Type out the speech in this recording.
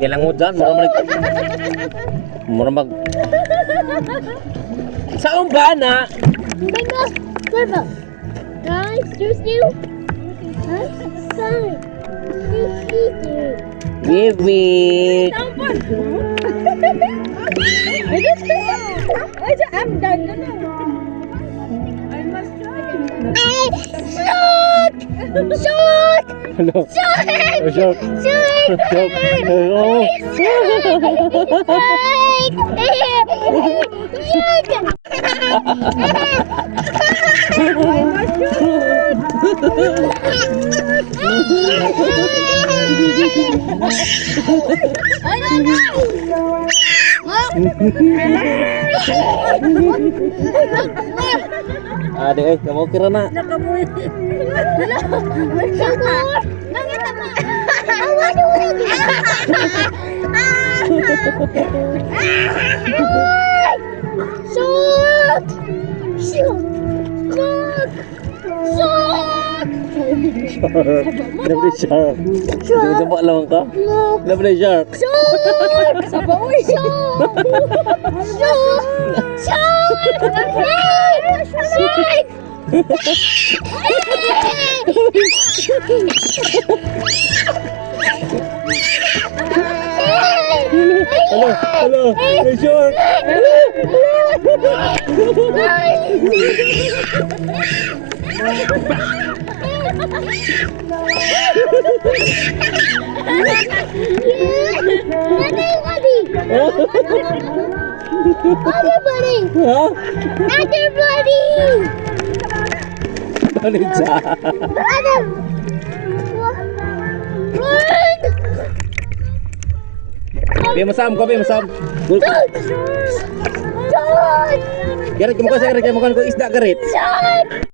kailang mo dyan. Mura mag... Saan ba na? Purple. Guys, there's you. Sorry. Baby. I'm done. Shark! Shark! Ano? Shark! Shark! Shark! Oh. Adik, kamu kira nak? Nakabuhi. Shark! Shark! Shark! Shark! Kenapa dia shark? Dia tembak lawan kau? Kenapa dia shark? Shark! Sabaw. Shark! Shark! Shark! Shark! Halo, dia shark. Other buddy! Hah? Other buddy! Ano siya? Other! Run! Kopi masam. Shark! Shark! Garit kamu kan saya garit kamu kan ko isda garit. Shark!